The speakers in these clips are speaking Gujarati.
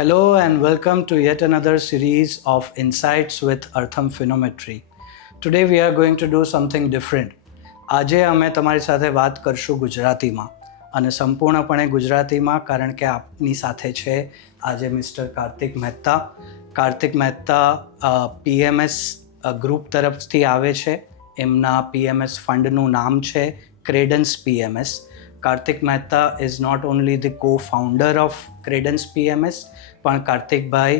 Hello and welcome to yet another series of Insights with Artham Phenometry. Today we are going to do something different. આજે અમે તમારી સાથે વાત કરશું ગુજરાતીમાં અને સંપૂર્ણપણે ગુજરાતીમાં કારણ કે આપની સાથે છે આજે mister Kartik Mehta. Kartik Mehta PMS group તરફથી આવે છે. એમના PMS ફંડનું નામ છે Credence PMS. Kartik Mehta is not only the co-founder of Credence PMS પણ કાર્તિકભાઈ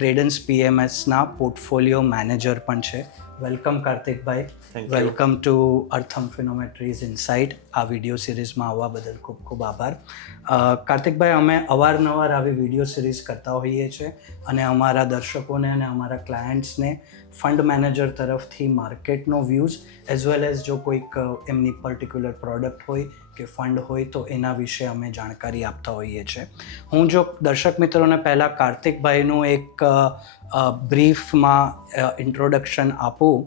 ક્રેડન્સ PMSના પોર્ટફોલિયો મેનેજર પણ છે. વેલકમ કાર્તિકભાઈ. Welcome to Artham Finometrics insight. આ વિડીયો સિરીઝમાં આવવા બદલ ખૂબ ખૂબ આભાર. કાર્તિકભાઈ, અમે અવારનવાર આવી વિડીયો સિરીઝ કરતા હોઈએ છીએ અને અમારા દર્શકોને અને અમારા ક્લાયન્ટ્સને ફંડ મેનેજર તરફથી માર્કેટનો વ્યૂઝ એઝ વેલ એઝ જો કોઈક એમની પર્ટિક્યુલર પ્રોડક્ટ હોય કે ફંડ હોય તો એના વિશે અમે જાણકારી આપતા હોઈએ છીએ. હું જો દર્શક મિત્રોને પહેલાં કાર્તિકભાઈનું એક બ્રીફમાં ઇન્ટ્રોડક્શન આપું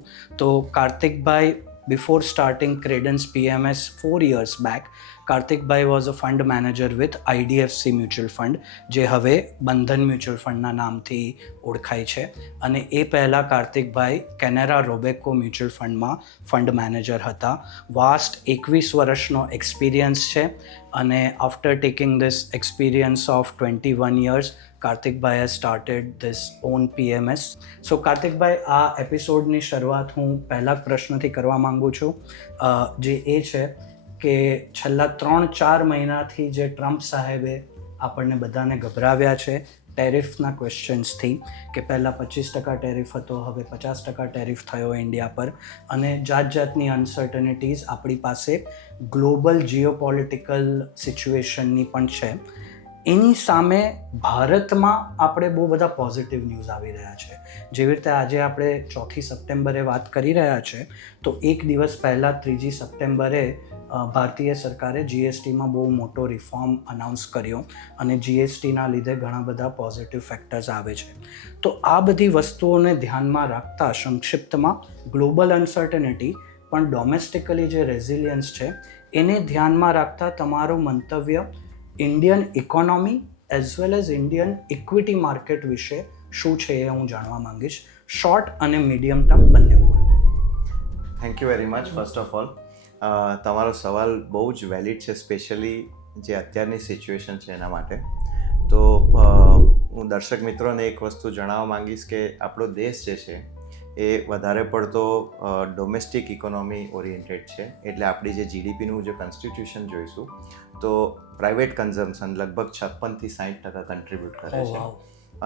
તો કાર્તિકભાઈ before starting Credence PMS 4 years back, કાર્તિકભાઈ was a fund manager with IDFC mutual fund, જે હવે બંધન મ્યુચ્યુઅલ ફંડના નામથી ઓળખાય છે. અને એ પહેલાં કાર્તિકભાઈ કેનેરા રોબેકો મ્યુચ્યુઅલ ફંડમાં ફંડ મેનેજર હતા. વાસ્ટ 21 વર્ષનો એક્સપિરિયન્સ છે અને after taking this experience of 21 years Kartikbhai has started this own PMS. સો કાર્તિકભાઈ, આ એપિસોડની શરૂઆત હું પહેલા પ્રશ્નથી કરવા માંગુ છું, જે એ છે કે છેલ્લા 3-4 મહિનાથી જે ટ્રમ્પ સાહેબે આપણને બધાને ગભરાવ્યા છે ટેરિફના ક્વેશ્ચન્સથી, કે પહેલાં 25% ટેરિફ હતો, હવે 50% ટેરિફ થયો ઇન્ડિયા પર, અને જાતની અનસર્ટનિટીઝ આપણી પાસે ગ્લોબલ જીઓપોલિટિકલ સિચ્યુએશનની પણ છે. એની સામે ભારતમાં આપણે બહુ બધા પોઝિટિવ ન્યૂઝ આવી રહ્યા છે. જેવી રીતે આજે આપણે 4 સપ્ટેમ્બરે વાત કરી રહ્યા છે તો એક દિવસ પહેલાં 3 સપ્ટેમ્બરે ભારતીય સરકારે GSTમાં બહુ મોટો રિફોર્મ અનાઉન્સ કર્યો અને GSTના લીધે ઘણા બધા પોઝિટિવ ફેક્ટર્સ આવે છે. તો આ બધી વસ્તુઓને ધ્યાનમાં રાખતા સંક્ષિપ્તમાં ગ્લોબલ અનસર્ટનિટી પણ ડોમેસ્ટિકલી જે રેઝિલિયન્સ છે એને ધ્યાનમાં રાખતા તમારું મંતવ્ય Indian economy as well as Indian equity market વિશે શું છે એ હું જાણવા માંગીશ, શોર્ટ અને મીડિયમ ટર્મ બંને માટે. Thank you very much. First of all, તમારો સવાલ બહુ જ વેલિડ છે, સ્પેશિયલી જે અત્યારની સિચ્યુએશન છે એના માટે. તો હું દર્શક મિત્રોને એક વસ્તુ જણાવવા માંગીશ કે આપણો દેશ જે છે એ વધારે પડતો ડોમેસ્ટિક ઇકોનોમી ઓરિએન્ટેડ છે. એટલે આપણી જે GDPનું જે કોન્સ્ટિટ્યુશન જોઈશું તો પ્રાઇવેટ કન્ઝમ્પશન લગભગ 56-60% કન્ટ્રીબ્યુટ કરે છે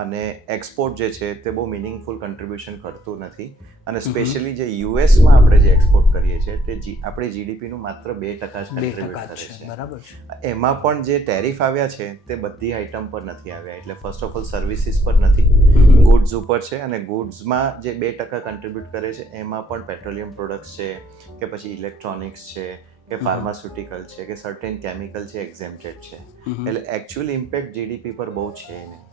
અને એક્સપોર્ટ જે છે તે બહુ મિનિંગફુલ કન્ટ્રીબ્યુશન કરતું નથી. અને સ્પેશિયલી જે યુએસમાં આપણે જે એક્સપોર્ટ કરીએ છીએ તે આપણી GDPનું માત્ર 2% જ કન્ટ્રીબ્યુટ કરે છે. બરાબર છે. એમાં પણ જે ટેરિફ આવ્યા છે તે બધી આઇટમ પર નથી આવ્યા. એટલે ફર્સ્ટ ઓફ ઓલ સર્વિસીસ પર નથી, ગુડ્સ ઉપર છે. અને ગુડ્સમાં જે 2% કન્ટ્રીબ્યુટ કરે છે એમાં પણ પેટ્રોલિયમ પ્રોડક્ટ્સ છે કે પછી ઇલેક્ટ્રોનિક્સ છે કે ફાર્માસ્યુટિકલ છે કે સર્ટેન કેમિકલ છે એક્ઝેમ્પ્ટેડ છે. એટલે એકચ્યુઅલ ઇમ્પેક્ટ GDP પર બહુ છે નહીં,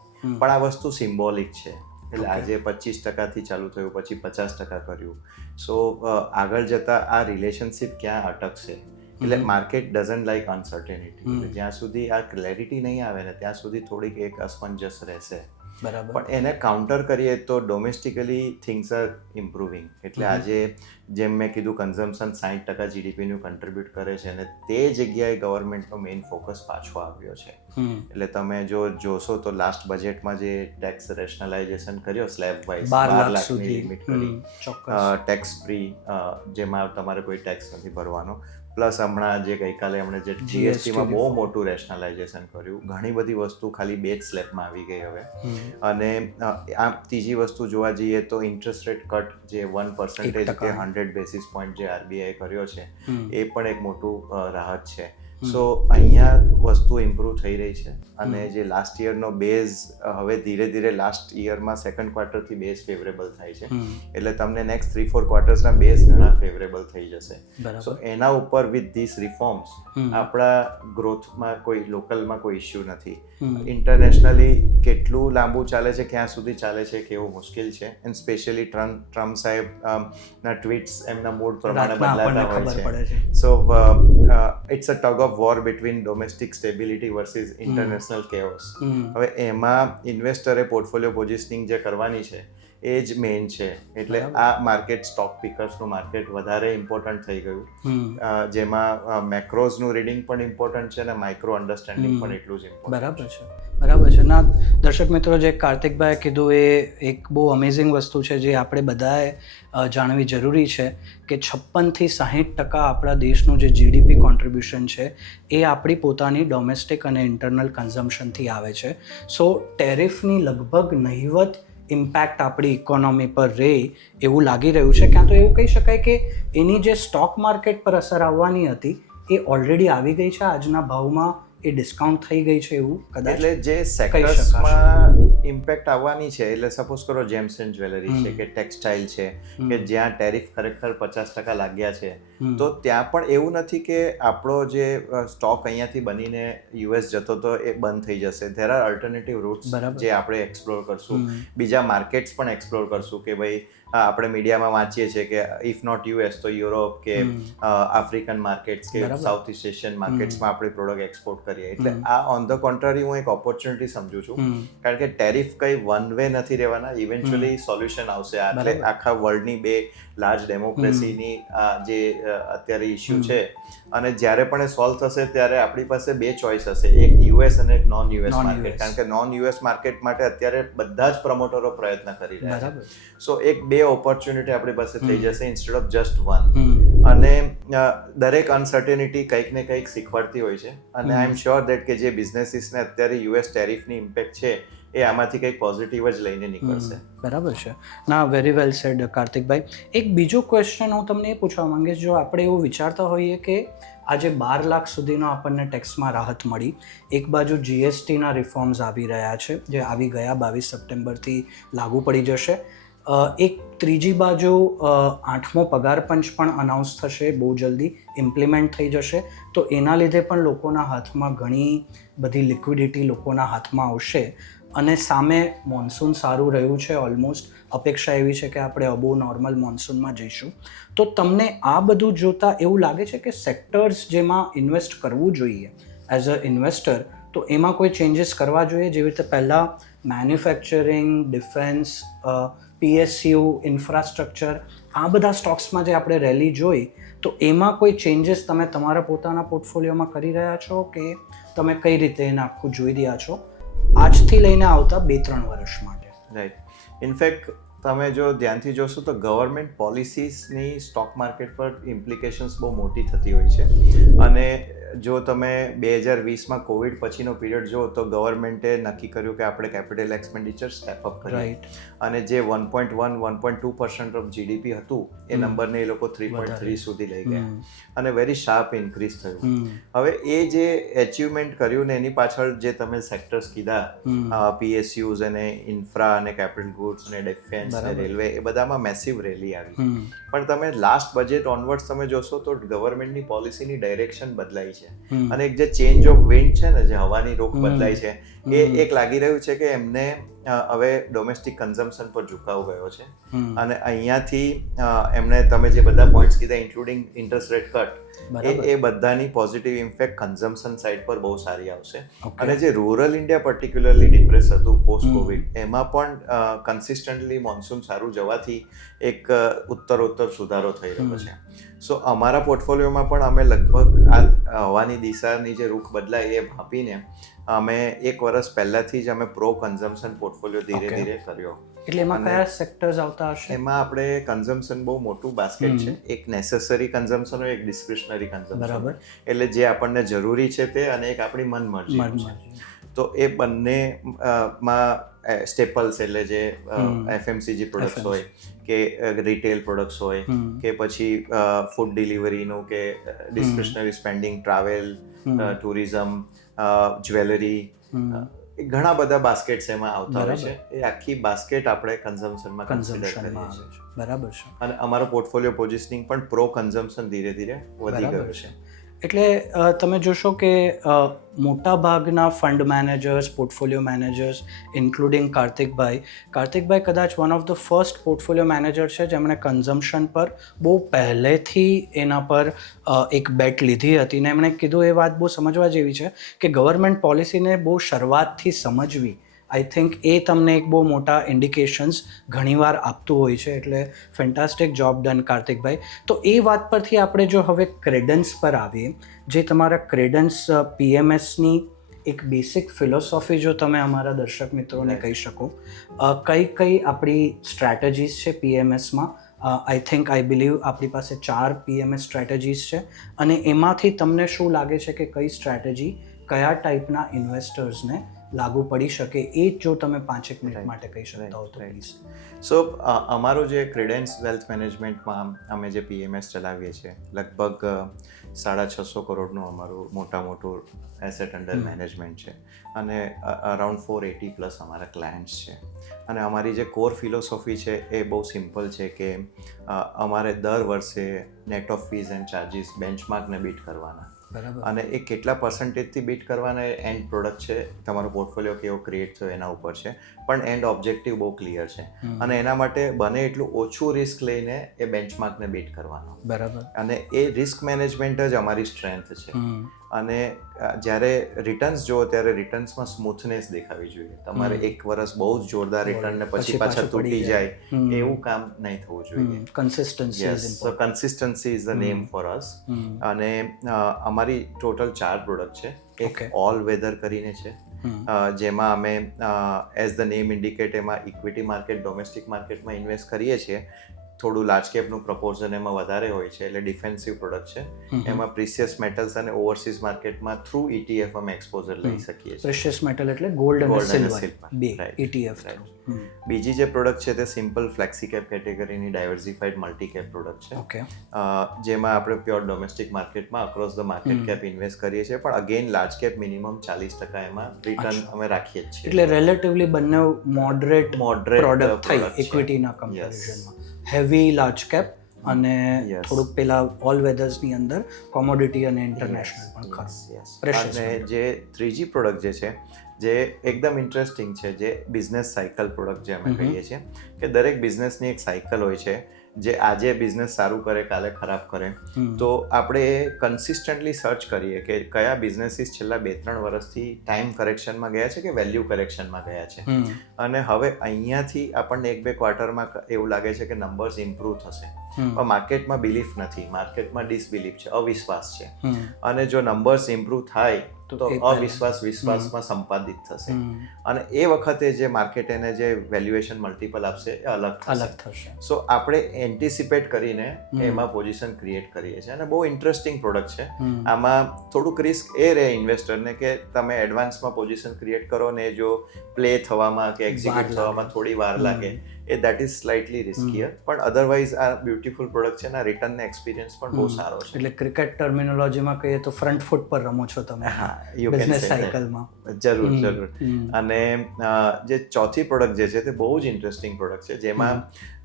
પણ આ વસ્તુ સિમ્બોલિક છે. એટલે આજે 25%થી ચાલુ થયું, પછી 50% કર્યું. સો આગળ જતાં આ રિલેશનશિપ ક્યાં અટકશે? એટલે માર્કેટ ડઝન્ટ લાઈક અનસર્ટેનિટી. જ્યાં સુધી આ ક્લેરિટી નહીં આવે ને ત્યાં સુધી થોડીક એક અસમંજસ રહેશે. બરાબર. પણ એને કાઉન્ટર કરીએ તો ડોમેસ્ટિકલી થિંગ્સ આર ઇમ્પ્રુવિંગ. એટલે આજે જેમ મેં કીધું કન્ઝમ્પશન 60% GDPનું કન્ટ્રીબ્યુટ કરે છે અને તે જગ્યાએ ગવર્મેન્ટનો મેઇન ફોકસ પાછો આવ્યો છે. એટલે તમે જો જોશો તો લાસ્ટ બજેટમાં જે ટેક્સ રેશનલાઇઝેશન કર્યો સ્લેબ વાઇઝ 12 લાખની લિમિટ કરી, ટેક્સ ફ્રી, જેમાં તમારે કોઈ ટેક્સ નથી ભરવાનો. પ્લસ હમણાં જે ગઈકાલે એમણે જે GSTમાં બહુ મોટું રેશનલાઇઝેશન કર્યું, ઘણી બધી વસ્તુ ખાલી 2 જ સ્લેબમાં આવી ગઈ હવે. અને આ ત્રીજી વસ્તુ જોવા જઈએ તો ઇન્ટરેસ્ટ રેટ કટ જે 1% કે 100 બેસિસ પોઈન્ટ જે RBI કર્યો છે એ પણ એક મોટું રાહત છે. સો અહીંયા વસ્તુ ઇમ્પ્રૂવ થઈ રહી છે. અને જે લાસ્ટ યરનો બેઝ હવે ધીરે ધીરે લાસ્ટ યરમાં સેકન્ડ ક્વાર્ટરથી બેઝ ફેવરેબલ થાય છે. એટલે તમને નેક્સ્ટ 3-4 ક્વાર્ટર્સના બેઝ ઘણા ફેવરેબલ થઈ જશે. સો એના ઉપર વિથ ધીસ રિફોર્મ્સ આપણા ગ્રોથમાં કોઈ લોકલમાં કોઈ ઇશ્યુ નથી. ઇન્ટરનેશનલી કેટલું લાંબુ ચાલે છે, ક્યાં સુધી ચાલે છે, કેવું મુશ્કેલ છે. એન્ડ સ્પેશિયલી ટ્રમ્પ સાહેબ ના ટ્વીટ્સ એમના મૂડ પ્રમાણે બદલાતા હોય છે. So it's a tug of war between domestic stability versus international chaos. હવે એમાં ઇન્વેસ્ટરે પોર્ટફોલિયો પોઝિશનિંગ જે કરવાની છે એ જ મેઇન છે. એટલે આ માર્કેટ સ્ટોક પિકર્સનું માર્કેટ વધારે ઇમ્પોર્ટન્ટ થઈ ગયું, જેમાં મેક્રોઝનું રીડિંગ પણ ઇમ્પોર્ટન્ટ છે અને માઇક્રો અન્ડરસ્ટેન્ડિંગ પણ એટલું જ ઇમ્પોર્ટન્ટ. બરાબર છે. ના દર્શક મિત્રો, જે કાર્તિકભાઈએ કીધું એ એક બહુ અમેઝિંગ વસ્તુ છે જે આપણે બધાએ જાણવી જરૂરી છે કે 56થી 60% આપણા દેશનું જે જીડીપી કોન્ટ્રીબ્યુશન છે એ આપણી પોતાની ડોમેસ્ટિક અને ઇન્ટરનલ કન્ઝમ્પશનથી આવે છે. સો ટેરિફની લગભગ નહિવત ઇમ્પેક્ટ આપણી ઇકોનોમી પર રહે એવું લાગી રહ્યું છે. ક્યાં તો એવું કહી શકાય કે એની જે સ્ટોક માર્કેટ પર અસર આવવાની હતી એ ઓલરેડી આવી ગઈ છે. આજના ભાવમાં એ ડિસ્કાઉન્ટ થઈ ગઈ છે એવું કદાચ. એટલે જે સેક્ટર્સમાં ઇમ્પેક્ટ આવવાની છે, એટલે સપોઝ કરો જેમ્સ એન્ડ જ્વેલરી છે કે ટેક્સટાઇલ છે કે જ્યાં ટેરિફ ખરેખર 50% લાગ્યા છે, તો ત્યાં પણ એવું નથી કે આપણો જે સ્ટોક અહીંયાથી બનીને યુએસ જતો તો એ બંધ થઈ જશે. ધેર આર અલ્ટરનેટિવ રૂટ્સ જે આપણે એક્સપ્લોર કરશું, બીજા માર્કેટ્સ પણ એક્સપ્લોર કરશું. કે ભાઈ આપણે મીડિયામાં વાંચીએ છીએ કે ઇફ નોટ યુએસ તો યુરોપ કે આફ્રિકન માર્કેટ્સ કે સાઉથ ઇસ્ટ એશિયન માર્કેટ્સમાં આપણી પ્રોડક્ટ એક્સપોર્ટ કરીએ. એટલે આ ઓન ધ કોન્ટ્રારી હું એક ઓપોર્ચ્યુનિટી સમજુ છું, કારણ કે ટેરિફ કઈ વન વે નથી રહેવાના. ઇવેન્ચ્યુઅલી સોલ્યુશન આવશે. એટલે આખા વર્લ્ડની બે લાર્જ ડેમોક્રેસીની જે અત્યારે ઇશ્યુ છે, અને જ્યારે પણ એ સોલ્વ થશે ત્યારે આપણી પાસે બે ચોઇસ હશે, એક યુએસ અને એક નોન યુએસ માર્કેટ. કારણ કે નોન યુએસ માર્કેટ માટે અત્યારે બધા જ પ્રમોટરો પ્રયત્ન કરી રહ્યા છે. સો એક બે ઓપોર્ચ્યુનિટી આપણી પાસે થઈ જશે ઇન્સ્ટેડ ઓફ જસ્ટ વન. અને દરેક અનસર્ટેનિટી કંઈક ને કંઈક શીખવાડતી હોય છે. અને આઈ એમ શ્યોર દેટ કે જે બિઝનેસીસને અત્યારે યુએસ ટેરિફની ઇમ્પેક્ટ છે એ આમાંથી કંઈક પોઝિટિવ જ લઈને નીકળશે. બરાબર છે. ના, વેરી વેલ સેડ કાર્તિકભાઈ. એક બીજો ક્વેશ્ચન હું તમને એ પૂછવા માંગીશ, જો આપણે એવું વિચારતા હોઈએ કે આજે 12 લાખ સુધીનો આપણને ટેક્સમાં રાહત મળી, એક બાજુ જીએસટીના રિફોર્મ્સ આવી રહ્યા છે જે આવી ગયા 22 સપ્ટેમ્બરથી લાગુ પડી જશે, એક ત્રીજી બાજુ 8મો પગાર પંચ પણ અનાઉન્સ થશે, બહુ જલ્દી ઇમ્પ્લિમેન્ટ થઈ જશે, તો એના લીધે પણ લોકોના હાથમાં ઘણી બધી લિક્વિડિટી લોકોના હાથમાં આવશે. અને સામે મોન્સૂન સારું રહ્યું છે, ઓલમોસ્ટ અપેક્ષા એવી છે કે આપણે અબો નોર્મલ મોન્સૂનમાં જઈશું. તો તમને આ બધું જોતાં એવું લાગે છે કે સેક્ટર્સ જેમાં ઇન્વેસ્ટ કરવું જોઈએ એઝ અ ઇન્વેસ્ટર, તો એમાં કોઈ ચેન્જીસ કરવા જોઈએ? જેવી રીતે પહેલાં મેન્યુફેક્ચરિંગ, ડિફેન્સ, PSU, ઇન્ફ્રાસ્ટ્રક્ચર, આ બધા સ્ટોક્સમાં જે આપણે રેલી જોઈ, તો એમાં કોઈ ચેન્જીસ તમે તમારા પોતાના પોર્ટફોલિયોમાં કરી રહ્યા છો કે તમે કઈ રીતે એને આખું જોઈ રહ્યા છો આજથી લઈને આવતા 2-3 વર્ષ માટે? રાઈટ. ઇનફેક્ટ તમે જો ધ્યાનથી જોશો તો ગવર્મેન્ટ પોલિસીસની સ્ટોક માર્કેટ પર ઇમ્પ્લિકેશન્સ બહુ મોટી થતી હોય છે. અને જો તમે 2020માં કોવિડ પછીનો પીરિયડ જુઓ તો ગવર્મેન્ટે નક્કી કર્યું કે આપણે કેપિટલ એક્સપેન્ડિચર સ્ટેપ અપ કરીએ, અને જે 1.1-1.2% ઓફ જીડીપી હતું એ નંબરને એ લોકો 3.3 સુધી લઈ ગયા, અને વેરી શાર્પ ઇન્ક્રીઝ થયું. હવે એ જે એચિવમેન્ટ કર્યું ને એની પાછળ જે તમે સેક્ટર્સ કીધા, PSUs અને ઇન્ફ્રા અને કેપિટલ ગુડ્સ ને ડિફેન્સ ને રેલવે, એ બધામાં મેસિવ રેલી આવી. પણ તમે લાસ્ટ બજેટ ઓનવર્ડ્સ તમે જોશો તો ગવર્મેન્ટની પોલિસીની ડાયરેક્શન બદલાઈ છે, અને એક જે ચેન્જ ઓફ વિન્ડ છે ને, જે હવાની રૂખ બદલાઈ છે, એ એક લાગી રહ્યું છે કે એમને હવે ડોમેસ્ટિક કન્ઝમ્પશન પર ઝુકાવ ગયો છે. અને અહીંયાથી એમણે તમે જે બધા પોઈન્ટ્સ કીધા ઇન્ક્લુડિંગ ઇન્ટરેસ્ટ રેટ કટ, એ બધાની પોઝિટિવ ઇમ્પેક્ટ કન્ઝમ્પશન સાઇડ પર બહુ સારી આવશે. અને જે રૂરલ ઇન્ડિયા પર્ટિક્યુલરલી ડિપ્રેસ હતું પોસ્ટ કોવિડ, એમાં પણ કન્સિસ્ટન્ટલી મોન્સૂન સારું જવાથી એક ઉત્તરોત્તર સુધારો થઈ રહ્યો છે. સો અમારા પોર્ટફોલિયોમાં પણ અમે લગભગ આ હવાની દિશાની જે રૂખ બદલાય એ ભાપીને અમે 1 વર્ષ પહેલાથી જ અમે પ્રો કન્ઝમ્પશન પોર્ટફોલિયો ધીરે ધીરે કર્યો. એટલે એમાં કયા સેક્ટર્સ આવતા હશે? એમાં આપણે કન્ઝમ્પશન બહુ મોટું બાસ્કેટ છે. એક નેસેસરી કન્ઝમ્પશન હોય, એક ડિસ્ક્રિશનરી કન્ઝમ્પશન હોય. એટલે જે આપણને જરૂરી છે તે, અને એક આપણી મનમરજી. તો એ બંનેમાં સ્ટેપલ્સ એટલે જે FMCG પ્રોડક્ટ્સ હોય કે રિટેલ પ્રોડક્ટ્સ હોય કે પછી ફૂડ ડિલિવરીનું કે discretionary spending, travel, tourism, jewellery, ઘણા બધા બાસ્કેટ્સ એમાં આવતા હોય છે. એ આખી બાસ્કેટ આપણે કન્ઝમ્પશનમાં કન્સિડર કરીએ છીએ. બરાબર છે. અને અમારો પોર્ટફોલિયો પોઝિશનિંગ પણ પ્રો કન્ઝમ્પશન ધીરે ધીરે વધી ગયું છે. એટલે તમે જોશો કે મોટા ભાગના fund managers, portfolio managers, including કાર્તિકભાઈ કદાચ one of the first portfolio manager છે જેમણે કન્ઝમ્પશન પર બહુ પહેલેથી એના પર એક બેટ લીધી હતી ને એમણે કીધું એ વાત બહુ સમજવા જેવી છે કે ગવર્મેન્ટ પોલિસીને બહુ શરૂઆતથી સમજવી, આઈ થિંક એ તમને એક બહુ મોટા ઇન્ડિકેશન્સ ઘણીવાર આપતું હોય છે. એટલે ફેન્ટાસ્ટિક જોબ ડન કાર્તિકભાઈ. તો એ વાત પરથી આપણે જો હવે ક્રેડન્સ પર આવીએ, જે તમારા ક્રેડન્સ PMSની એક બેસિક ફિલોસોફી જો તમે અમારા દર્શક મિત્રોને કહી શકો, કઈ આપણી સ્ટ્રેટેજીસ છે PMSમાં. આઈ બિલીવ આપણી પાસે 4 PMS સ્ટ્રેટેજીસ છે અને એમાંથી તમને શું લાગે છે કે કઈ સ્ટ્રેટેજી કયા ટાઈપના ઇન્વેસ્ટર્સને લાગુ પડી શકે, એ જો તમે 5 મિનિટ માટે કહી શકતા હો તો પ્લીઝ. સો અમારું જે ક્રેડન્સ વેલ્થ મેનેજમેન્ટમાં અમે જે PMS ચલાવીએ છીએ, લગભગ 650 કરોડનું અમારું મોટું એસેટ અંડર મેનેજમેન્ટ છે અને અરાઉન્ડ 480 પ્લસ અમારા ક્લાયન્ટ્સ છે. અને અમારી જે કોર ફિલોસોફી છે એ બહુ સિમ્પલ છે કે અમારે દર વર્ષે net of fees and charges બેન્ચમાર્કને બીટ કરવાના. અને એ કેટલા પર્સન્ટેજથી બીટ કરવાના એન્ડ પ્રોડક્ટ છે, તમારો પોર્ટફોલિયો કેવો ક્રિએટ થયો એના ઉપર છે, પણ એન્ડ ઓબ્જેક્ટિવ બહુ ક્લિયર છે. અને એના માટે બને એટલું ઓછું રિસ્ક લઈને એ બેન્ચમાર્કને બીટ કરવાનો. બરાબર. અને એ રિસ્ક મેનેજમેન્ટ જ અમારી સ્ટ્રેન્થ છે. અને જ્યારે રિટર્ન્સ જુઓ ત્યારે રિટર્ન્સમાં સ્મૂથનેસ દેખાવી જોઈએ. તમારે એક વર્ષ બહુ જ જોરદાર રિટર્ન ને પછી પાછા તૂટી જાય એવું કામ નહીં થવું જોઈએ. Consistency is the name for us. અને અમારી ટોટલ 4 પ્રોડક્ટ છે. એક ઓલ વેધર કરીને છે, જેમાં અમે એઝ ધ નેમ ઇન્ડિકેટ એમાં ઇક્વિટી માર્કેટ, ડોમેસ્ટિક માર્કેટમાં ઇન્વેસ્ટ કરીએ છીએ. થોડું લાર્જ કેપનું પ્રપોર્શન એમાં વધારે હોય છે, એટલે ડિફેન્સિવ પ્રોડક્ટ છે. એમાં પ્રિસિયસ મેટલ્સ અને ઓવરસીઝ માર્કેટમાં થ્રુ ETF અમે એક્સપોઝર લઈ શકીએ છીએ. પ્રિસિયસ મેટલ એટલે ગોલ્ડ અને સિલ્વર બે ETF. બીજી જે પ્રોડક્ટ છે તે સિમ્પલ ફ્લેક્સી કેપ કેટેગરીની ડાયવર્સિફાઈડ મલ્ટી કેપ પ્રોડક્ટ છે, જેમાં આપણે પ્યોર ડોમેસ્ટિક માર્કેટમાં across the market cap invest કરીએ છીએ, પણ અગેન લાર્જ કેપ મિનિમમ 40% એમાં રિટર્ન અમે રાખીએ જ છીએ. એટલે રિલેટિવલી બંને મોડરેટ પ્રોડક્ટ થઈ ઇક્વિટીના કમ્પેરિઝનમાં. હેવી લાર્જ કેપ અને થોડુંક પેલા ઓલ વેધર્સની અંદર કોમોડિટી અને ઇન્ટરનેશનલ પણ ખરું. અને જે ત્રીજી પ્રોડક્ટ જે છે જે એકદમ ઇન્ટરેસ્ટિંગ છે, જે બિઝનેસ સાયકલ પ્રોડક્ટ જે અમે કહીએ છીએ કે દરેક બિઝનેસની એક સાયકલ હોય છે, જે આજે બિઝનેસ સારું કરે કાલે ખરાબ કરે. તો આપણે કન્સિસ્ટન્ટલી સર્ચ કરીએ કે કયા બિઝનેસીસ છેલ્લા 2-3 વર્ષથી ટાઈમ કરેક્શનમાં ગયા છે કે વેલ્યુ કરેક્શનમાં ગયા છે. અને હવે અહીંયાથી આપણને 1-2 ક્વાર્ટરમાં એવું લાગે છે કે નંબર્સ ઇમ્પ્રૂવ થશે, પણ માર્કેટમાં બિલીફ નથી, માર્કેટમાં ડિસબિલીફ છે, અવિશ્વાસ છે. અને જો નંબર્સ ઇમ્પ્રૂવ થાય તો વિશ્વાસમાં સંપાદિત થશે. અને એ વખતે જે માર્કેટ એને જે વેલ્યુએશન મલ્ટિપલ આપશે એ અલગ થશે. સો આપણે એન્ટિસિપેટ કરીને એમાં પોઝિશન ક્રિએટ કરીએ છીએ. અને બહુ ઇન્ટરેસ્ટિંગ પ્રોડક્ટ છે. આમાં થોડુંક રિસ્ક એ રહે ઇન્વેસ્ટરને કે તમે એડવાન્સમાં પોઝિશન ક્રિએટ કરો ને જો પ્લે થવામાં કે એક્ઝિક્યુટ થવામાં થોડી વાર લાગે, એ દેટ ઇઝ સ્લાઇટલી રિસ્કીયર. પણ અધરવાઇઝ આ બ્યુટીફુલ પ્રોડક્ટ છે અને રિટર્ન ને એક્સપિરિયન્સ પણ બહુ સારો છે. એટલે ક્રિકેટ ટર્મિનોલોજીમાં કહીએ તો ફ્રન્ટ ફૂટ પર રમો છો તમે. હા, બિઝનેસ સાયકલમાં. જરૂર. અને જે ચોથી પ્રોડક્ટ જે છે તે બહુ જ ઇન્ટરેસ્ટિંગ પ્રોડક્ટ છે, જેમાં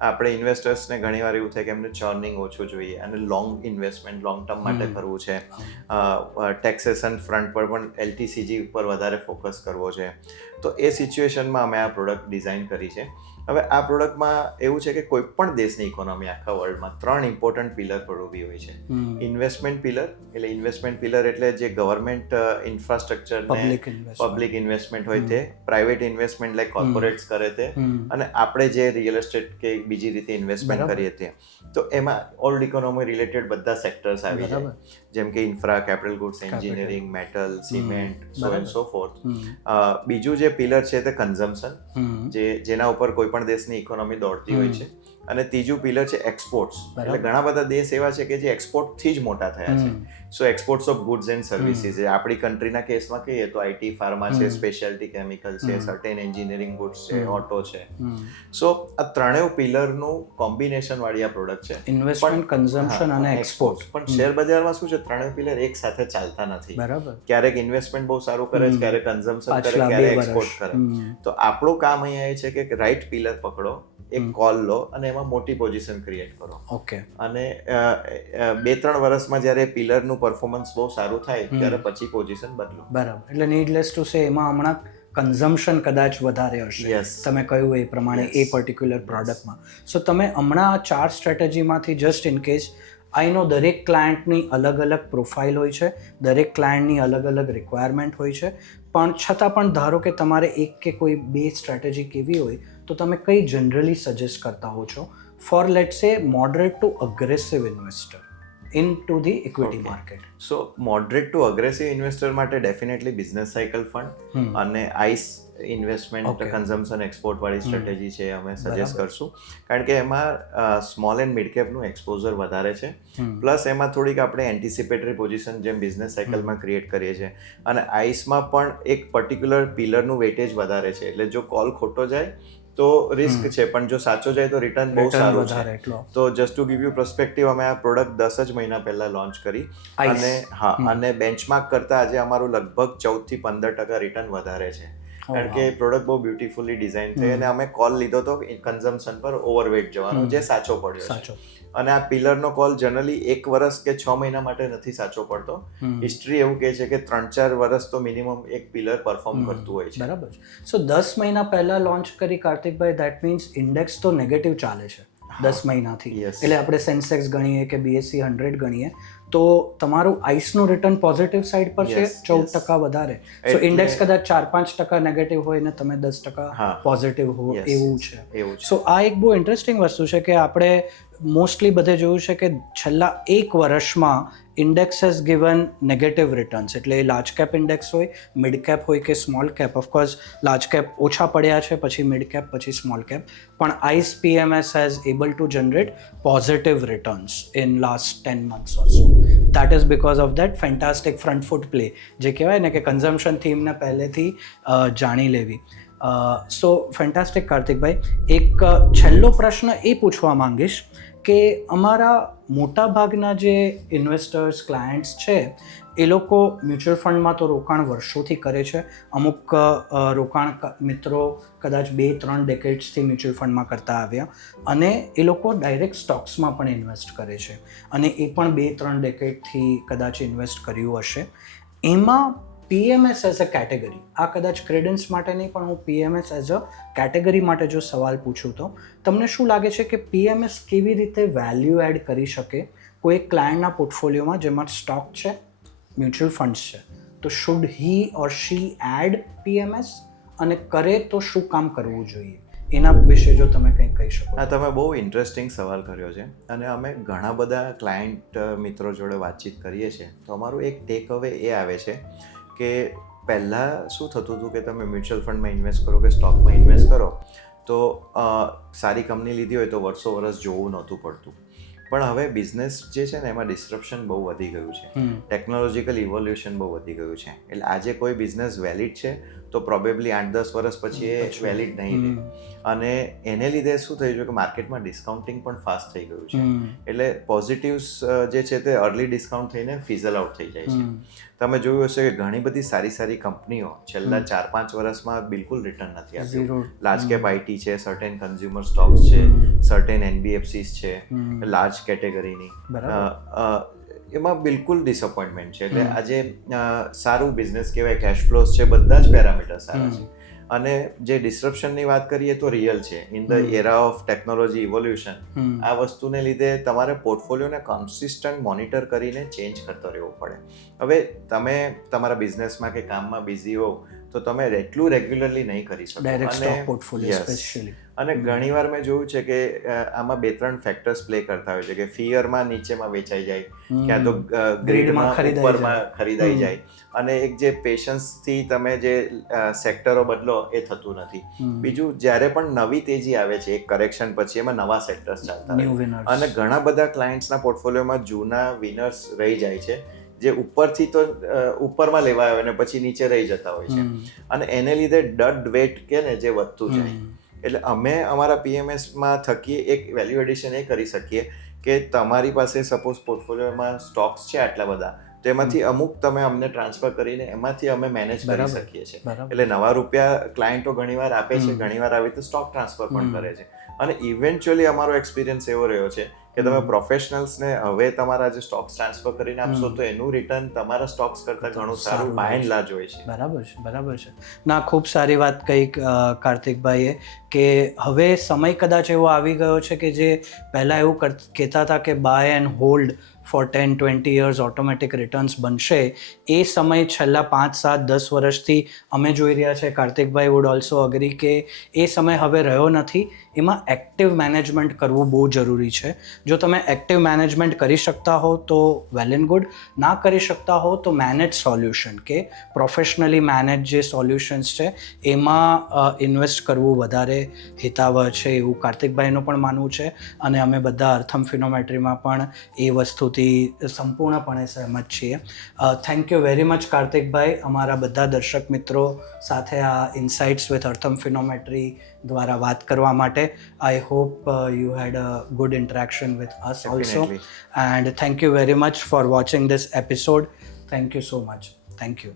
આપણે ઇન્વેસ્ટર્સને ઘણીવાર એવું થાય કે એમને ચર્નિંગ ઓછું જોઈએ અને લોંગ ઇન્વેસ્ટમેન્ટ લોંગ ટર્મ માટે કરવું છે. ટેક્સેશન ફ્રન્ટ પર પણ LTCG ઉપર વધારે ફોકસ કરવો છે. તો એ સિચ્યુએશનમાં અમે આ પ્રોડક્ટ ડિઝાઇન કરી છે. હવે આ પ્રોડક્ટમાં એવું છે કે કોઈ પણ દેશની ઇકોનોમી આખા વર્લ્ડમાં 3 ઇમ્પોર્ટન્ટ પિલર પર ઊભી હોય છે. ઇન્વેસ્ટમેન્ટ પિલર એટલે જે ગવર્મેન્ટ ઇન્ફ્રાસ્ટ્રક્ચર ને પબ્લિક ઇન્વેસ્ટમેન્ટ હોય તે, પ્રાઇવેટ ઇન્વેસ્ટમેન્ટ લાઈક કોર્પોરેટ્સ કરે તે, અને આપણે જે રિયલ એસ્ટેટ કે બીજી રીતે ઇન્વેસ્ટમેન્ટ કરીએ તે. તો એમાં ઓલ્ડ ઇકોનોમી રિલેટેડ બધા સેક્ટર્સ આવી જાય, જેમ કે infra, capital goods, engineering, metal, cement, so and so fourth. બીજું જે પિલર છે તે કન્ઝમ્પશન, જેના ઉપર કોઈ પણ દેશની ઇકોનોમી દોડતી હોય છે. અને ત્રીજું પિલર છે એક્સપોર્ટ્સ. એટલે ઘણા બધા દેશ એવા છે કે જે એક્સપોર્ટથી જ મોટા થયા છે. So exports of goods and services. આપણી કન્ટ્રીના કેસમાં કહીએ તો IT, ફાર્મા છે, સ્પેશિયાલિટી કેમિકલ છે, સર્ટેન એન્જિનિયરિંગ ગુડ્સ છે, ઓટો છે. સો આ ત્રણેય પિલરનું કોમ્બિનેશન વાળી આ પ્રોડક્ટ છે. ઇન્વેસ્ટમેન્ટ, કન્ઝમ્પશન અને એક્સપોર્ટ. પણ શેર બજારમાં શું છે, ત્રણેય પિલર એક સાથે ચાલતા નથી. ક્યારેક ઇન્વેસ્ટમેન્ટ બહુ સારું કરે છે, ક્યારેક કન્ઝમ્પશન કરે, ક્યારેક એક્સપોર્ટ કરે. તો આપણું કામ અહીંયા એ છે કે રાઈટ પિલર પકડો, એક કોલ લો અને એમાં એમાં મોટી પોઝિશન ક્રિએટ કરો ઓકે. અને 2-3 વર્ષમાં જ્યારે પિલરનું પરફોર્મન્સ બહુ સારું થાય ત્યારે પછી પોઝિશન બદલો. બરાબર. એટલે નીડલેસ ટુ સે એમાં હમણાં કન્ઝમ્પશન કદાચ વધારે હશે. Yes. તમે કહ્યું એ પ્રમાણે એ Yes. પર્ટિક્યુલર પ્રોડક્ટમાં. સો તમે હમણાં આ 4 સ્ટ્રેટેજીમાંથી જસ્ટ ઇન કેસ આઈ નો દરેક ક્લાયન્ટની અલગ અલગ પ્રોફાઇલ હોય છે, દરેક ક્લાયન્ટની અલગ અલગ રિક્વાયરમેન્ટ હોય છે, પણ છતાં પણ ધારો કે તમારે એક કે કોઈ 2 સ્ટ્રેટેજી કેવી હોય તો તમે કઈ જનરલી સજેસ્ટ કરતા હો છો for let say moderate to aggressive investor in to the equity Okay. Market? So moderate to aggressive investor માટે ડેફિનેટલી બિઝનેસ સાયકલ ફંડ અને આઈસ ઇન્વેસ્ટમેન્ટ Okay. કન્ઝમ્પશન એક્સપોર્ટ વાળી સ્ટ્રેટેજી છે અમે સજેસ્ટ કરશું, કારણ કે એમાં સ્મોલ એન્ડ મિડ કેપનું એક્સપોઝર વધારે છે, પ્લસ એમાં થોડીક આપણે એન્ટિસિપેટરી પોઝિશન જેમ બિઝનેસ સાયકલમાં ક્રિએટ કરીએ છીએ, અને આઈસમાં પણ એક પર્ટિક્યુલર પિલરનું વેટેજ વધારે છે, એટલે જો કોલ ખોટો જાય તો રિસ્ક છે, પણ જો સાચો જાય તો રિટર્ન બહુ સારું વધારે છે. એટલો. તો just to give you perspective, અમે આ પ્રોડક્ટ 10 જ મહિના પહેલા લોન્ચ કરી Ice. અને બેન્ચમાર્ક કરતા આજે અમારું લગભગ 14 થી 15% રિટર્ન વધારે છે, કારણ કે પ્રોડક્ટ બહુ બ્યુટીફુલી ડિઝાઇન થઈ અને અમે કોલ લીધો તો કન્ઝમ્પશન પર ઓવરવેટ જવાનો, જે સાચો પડ્યો સાચો. છે. અને આ પિલરનો કોલ જનરલી 1 વર્ષ કે 6 મહિના માટે નથી સાચો પડતો. હિસ્ટ્રી એવું કહે છે કે 3-4 વર્ષ તો મિનિમમ એક પિલર પરફોર્મ કરતું હોય છે. બરાબર છે. સો 10 મહિના પહેલા લોન્ચ કરી કાર્તિકભાઈ, દેટ મીન્સ ઇન્ડેક્સ તો નેગેટિવ ચાલે છે 10 મહિનાથી. Yes. એટલે આપણે સેન્સેક્સ ગણીએ કે BSE 100 ગણીએ તો તમારું આઈસનું રિટર્ન પોઝિટિવ સાઈડ પર છે, Yes, 14% વધારે. સો એટલે- ઇન્ડેક્સ કદાચ 4-5% નેગેટિવ હોય ને તમે 10% હા. પોઝિટિવ હો, Yes, એવું છે. એવું છે. સો આ એક બહુ ઇન્ટરેસ્ટિંગ વસ્તુ છે કે આપણે મોસ્ટલી બધે જોયું છે કે છેલ્લા 1 વર્ષમાં index has given negative returns, એટલે એ લાર્જ કેપ ઇન્ડેક્સ હોય, મિડ કેપ હોય કે small cap. Of course large cap ઓછા પડ્યા છે, પછી મિડ કેપ, પછી સ્મોલ કેપ, પણ આઈસ PMS has able to generate positive returns in last 10 months or so. That is because of that fantastic front foot play, જે કહેવાય ને કે કન્ઝમ્પશન થીમને પહેલેથી જાણી લેવી. સો ફેન્ટાસ્ટિક કાર્તિકભાઈ. એક છેલ્લો પ્રશ્ન એ પૂછવા માંગીશ કે અમારા મોટા ભાગના જે ઇન્વેસ્ટર્સ ક્લાયન્ટ્સ છે એ લોકો મ્યુચ્યુઅલ ફંડમાં તો રોકાણ વર્ષોથી કરે છે, અમુક રોકાણ મિત્રો કદાચ 2-3 ડેકેડ્સથી મ્યુચ્યુઅલ ફંડમાં કરતા આવ્યા, અને એ લોકો ડાયરેક્ટ સ્ટોક્સમાં પણ ઇન્વેસ્ટ કરે છે, અને એ પણ 2-3 ડેકેડથી કદાચ ઇન્વેસ્ટ કર્યું હશે. એમાં PMS એઝ અ કેટેગરી, આ કદાચ ક્રેડન્સ માટે નહીં, પણ હું PMS એઝ અ કેટેગરી માટે જો સવાલ પૂછું તો તમને શું લાગે છે કે PMS કેવી રીતે વેલ્યુ એડ કરી શકે કોઈ ક્લાયન્ટના પોર્ટફોલિયોમાં જેમાં સ્ટોક છે, મ્યુચ્યુઅલ ફંડ્સ છે, તો should he or she add PMS, અને કરે તો શું કામ કરવું જોઈએ? એના વિશે જો તમે કંઈક કહી શકો. હા, તમે બહુ ઇન્ટરેસ્ટિંગ સવાલ કર્યો છે, અને અમે ઘણા બધા ક્લાયન્ટ મિત્રો જોડે વાતચીત કરીએ છીએ, તો અમારું એક ટેક અવે એ આવે છે કે પહેલાં શું થતું હતું કે તમે મ્યુચ્યુઅલ ફંડમાં ઇન્વેસ્ટ કરો કે સ્ટોકમાં ઇન્વેસ્ટ કરો તો સારી કંપની લીધી હોય તો વર્ષ જોવું નહોતું પડતું, પણ હવે બિઝનેસ જે છે ને એમાં ડિસ્ટ્રપ્શન બહુ વધી ગયું છે, ટેકનોલોજીકલ ઇવોલ્યુશન બહુ વધી ગયું છે, એટલે આજે કોઈ બિઝનેસ વેલિડ છે તો પ્રોબેબલી 8-10 વર્ષ પછી એ વેલિડ નહીં રહે, અને એને લીધે શું થયું છે કે માર્કેટમાં ડિસ્કાઉન્ટિંગ પણ ફાસ્ટ થઈ ગયું છે, એટલે પોઝિટિવ્સ જે છે તે અર્લી ડિસ્કાઉન્ટ થઈને ફિઝલ આઉટ થઈ જાય છે. તમે જોયું હશે કે ઘણી બધી સારી કંપનીઓ છેલ્લા 4-5 વર્ષમાં બિલકુલ રિટર્ન નથી આપ્યું. લાર્જ કેપ IT છે, સર્ટેન કન્ઝ્યુમર સ્ટોક્સ છે, સર્ટેન NBFCs છે લાર્જ કેટેગરીની, એમાં બિલકુલ ડિસઅપોઇન્ટમેન્ટ છે. એટલે આજે સારું બિઝનેસ કહેવાય, કેશ ફ્લોઝ છે, બધા જ પેરામીટર સારા છે, અને જે ડિસ્ટ્રપ્શનની વાત કરીએ તો રિયલ છે. In the era of technology evolution આ વસ્તુને લીધે તમારે પોર્ટફોલિયોને કન્સિસ્ટન્ટ મોનિટર કરીને ચેન્જ કરતો રહેવો પડે. હવે તમે તમારા બિઝનેસમાં કે કામમાં બિઝી હો તો તમે એટલું રેગ્યુલરલી નહીં કરી શકો, ડાયરેક્ટ સ્ટોક પોર્ટફોલિયો સ્પેશિયલી. અને ઘણીવાર મેં જોયું છે કે આમાં 2-3 ફેક્ટર્સ પ્લે કરતા હોય છે કે ફિયરમાં નીચેમાં વેચાઈ જાય, ક્યાં તો ગ્રીડમાં ઉપરમાં ખરીદાઈ જાય, અને એક જે પેશન્સથી તમે જે સેક્ટરો બદલો એ થતું નથી. બીજું, જ્યારે પણ નવી તેજી આવે છે એક કરેક્શન પછી, એમાં નવા સેક્ટર્સ ચાલતા હોય, અને ઘણા બધા ક્લાયન્ટ્સના પોર્ટફોલિયોમાં જૂના વિનર્સ રહી જાય છે, જે ઉપરથી તો ઉપરમાં લેવા આવે ને પછી નીચે રહી જતા હોય છે, અને એને લીધે ડડ વેટ કે ને જે વધતું જાય. એટલે અમે અમારા PMSમાં થકી એક વેલ્યુ એડિશન એ કરી શકીએ કે તમારી પાસે સપોઝ પોર્ટફોલિયોમાં સ્ટોક્સ છે આટલા બધા, તો એમાંથી અમુક તમે અમને ટ્રાન્સફર કરીને એમાંથી અમે મેનેજ કરી શકીએ છીએ. એટલે નવા રૂપિયા ક્લાયન્ટો ઘણીવાર આપે છે, ઘણીવાર આવી રીતે સ્ટોક ટ્રાન્સફર પણ કરે છે, અને ઇવેન્ચ્યુઅલી અમારો એક્સપિરિયન્સ એવો રહ્યો છે કે તમે પ્રોફેશનલ્સને હવે તમારા જે સ્ટોક્સ ટ્રાન્સફર કરીને આપશો તો એનું રિટર્ન તમારા સ્ટોક્સ કરતાં ઘણું સારું બાય એન્ડ લાર્જ હોય છે. બરાબર છે. ના, ખૂબ સારી વાત કહી કાર્તિકભાઈએ કે હવે સમય કદાચ એવો આવી ગયો છે કે જે પહેલાં એવું કહેતા હતા કે buy and hold for 10-20 years automatic returns બનશે, એ સમય છેલ્લા 5-7-10 વર્ષથી અમે જોઈ રહ્યા છે. કાર્તિકભાઈ વુડ ઓલ્સો અગ્રી કે એ સમય હવે રહ્યો નથી. એમાં એક્ટિવ મેનેજમેન્ટ કરવું બહુ જરૂરી છે. જો તમે એક્ટિવ મેનેજમેન્ટ કરી શકતા હો તો વેલ એન્ડ ગુડ, ના કરી શકતા હો તો મેનેજ સોલ્યુશન કે પ્રોફેશનલી મેનેજ જે સોલ્યુશન્સ છે એમાં ઇન્વેસ્ટ કરવું વધારે હિતાવહ છે એવું કાર્તિકભાઈનું પણ માનવું છે. અને અમે બધા અર્થમ ફિનોમેટ્રીમાં પણ એ વસ્તુથી સંપૂર્ણપણે સહમત છીએ. Thank you very much Kartikbhai, અમારા બધા દર્શક મિત્રો સાથે આ ઇન્સાઇટ્સ વિથ અર્થમ ફિનોમેટ્રી દ્વારા વાત કરવા માટે. I hope you had a good interaction with us also, and thank you very much for watching this episode. Thank you so much. Thank you.